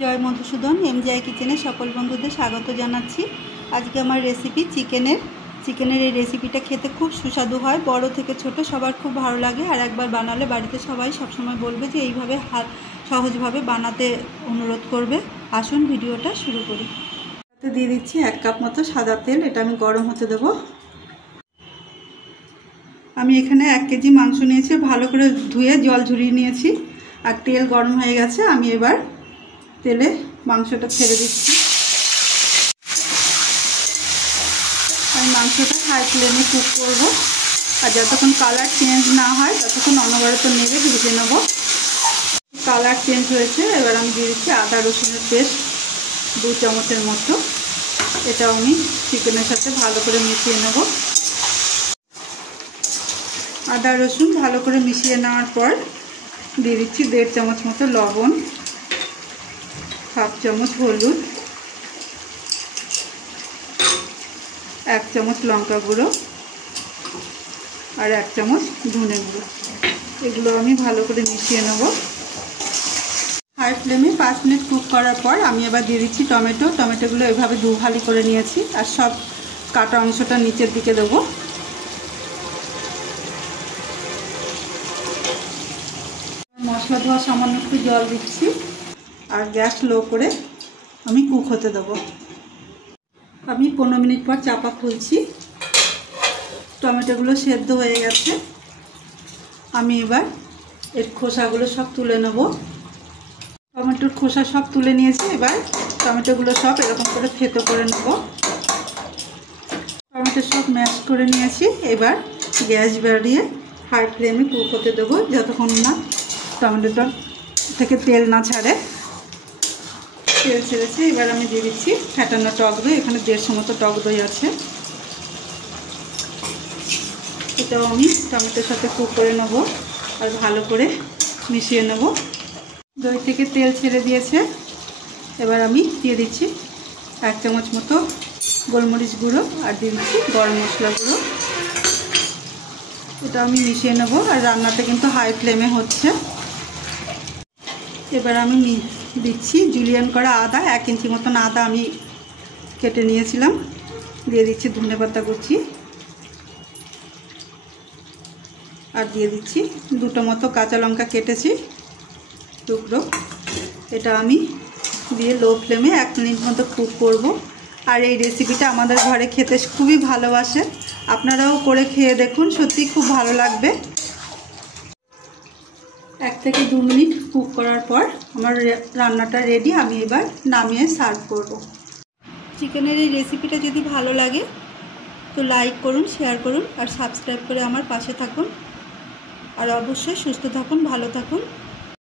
জয় Madhusudan MgI কিচেনে সকল বন্ধুদের স্বাগত জানাচ্ছি। আজকে আমার রেসিপি চিকেনের এই রেসিপিটা খেতে খুব সুস্বাদু হয়, বড় থেকে ছোট সবার খুব ভালো লাগে। আর একবার বানালে বাড়িতে সবাই সবসময় বলবে যে এইভাবে সহজভাবে বানাতে অনুরোধ করবে। আসুন ভিডিওটা শুরু করি। দিয়ে দিচ্ছি 1 কাপ মতো সাদা তেল, এটা আমি গরম হতে দেব। আমি এখানে 1 কেজি মাংস নিয়েছি, ভালো করে ধুয়ে জল ঝরিয়ে নিয়েছি। আর তেল গরম হয়ে গেছে, আমি এবার তেলে মাংসটা ছেড়ে দিচ্ছি। আমি মাংসটা হাই ফ্লেমে কুক করব, আর যতক্ষণ কালার চেঞ্জ না হয় ততক্ষণ অনবরত নেড়ে ভেজে নেব। কালার চেঞ্জ হয়েছে, এবার আমি দিয়ে দিচ্ছি আদা রসুনের পেস্ট 2 চামচের মতো। এটাও আমি চিকেনের সাথে ভালো করে মিশিয়ে নেব। আদা রসুন ভালো করে মিশিয়ে নেওয়ার পর দিয়ে দিচ্ছি 1.5 চামচ মতো লবণ, 1/2 চামচ হলুদ, 1 চামচ লঙ্কা গুঁড়ো আর 1 চামচ ধনে গুঁড়ো। এগুলো আমি ভালো করে মিশিয়ে নেব। হাই ফ্লেমে 5 মিনিট কুক করার পর আমি এবার দিয়ে দিচ্ছি টমেটোগুলো এভাবে দুভালি করে নিয়েছি, আর সব কাটা অংশটা নিচের দিকে দেবো। মশলা ধোয়া সামান্য একটু জল দিচ্ছি, আর গ্যাস লো করে আমি কুক হতে দেবো। আমি 15 মিনিট পর চাপা খুলছি। টমেটোগুলো সেদ্ধ হয়ে গেছে। আমি এবার এর খোসাগুলো সব তুলে নেব। টমেটোর খোসা সব তুলে নিয়েছি। এবার টমেটোগুলো সব এরকম করে থেতো করে নেব। টমেটো সব ম্যাশ করে নিয়েছি। এবার গ্যাস বাড়িয়ে হাই ফ্লেমে কুক হতে দেবো যতক্ষণ না টমেটোটা থেকে তেল না ছাড়ে। তেল ছেড়েছে, এবার আমি দিয়ে দিচ্ছি ফ্যাটানো টক দই। এখানে 150 মতো টক দই আছে। এটাও আমি টমেটোর সাথে কুক করে নেব আর ভালো করে মিশিয়ে নেব। দই থেকে তেল ছেড়ে দিয়েছে। এবার আমি দিয়ে দিচ্ছি 1 চামচ মতো গোলমরিচ গুঁড়ো আর দিয়ে দিচ্ছি গরম মশলা গুঁড়ো। এটা আমি মিশিয়ে নেব, আর রান্নাটা কিন্তু হাই ফ্লেমে হচ্ছে। এবার আমি দিচ্ছি জুলিয়ান করা আদা, 1 ইঞ্চি মতন আদা আমি কেটে নিয়েছিলাম। দিয়ে দিচ্ছি ধনেপাতা কুচি, আর দিয়ে দিচ্ছি 2টো মতো কাঁচা লঙ্কা কেটেছি টুকরো। এটা আমি দিয়ে লো ফ্লেমে 1 মিনিট মতো কুক করব। আর এই রেসিপিটা আমাদের ঘরে খেতে খুবই ভালোবাসে, আপনারাও করে খেয়ে দেখুন, সত্যি খুব ভালো লাগবে। 1 থেকে 2 মিনিট কুক করার পর আমার রান্নাটা রেডি। আমি এবার নামিয়ে সার্ভ করব। চিকেনের এই রেসিপিটা যদি ভালো লাগে তো লাইক করুন, শেয়ার করুন আর সাবস্ক্রাইব করে আমার পাশে থাকুন। আর অবশ্যই সুস্থ থাকুন, ভালো থাকুন।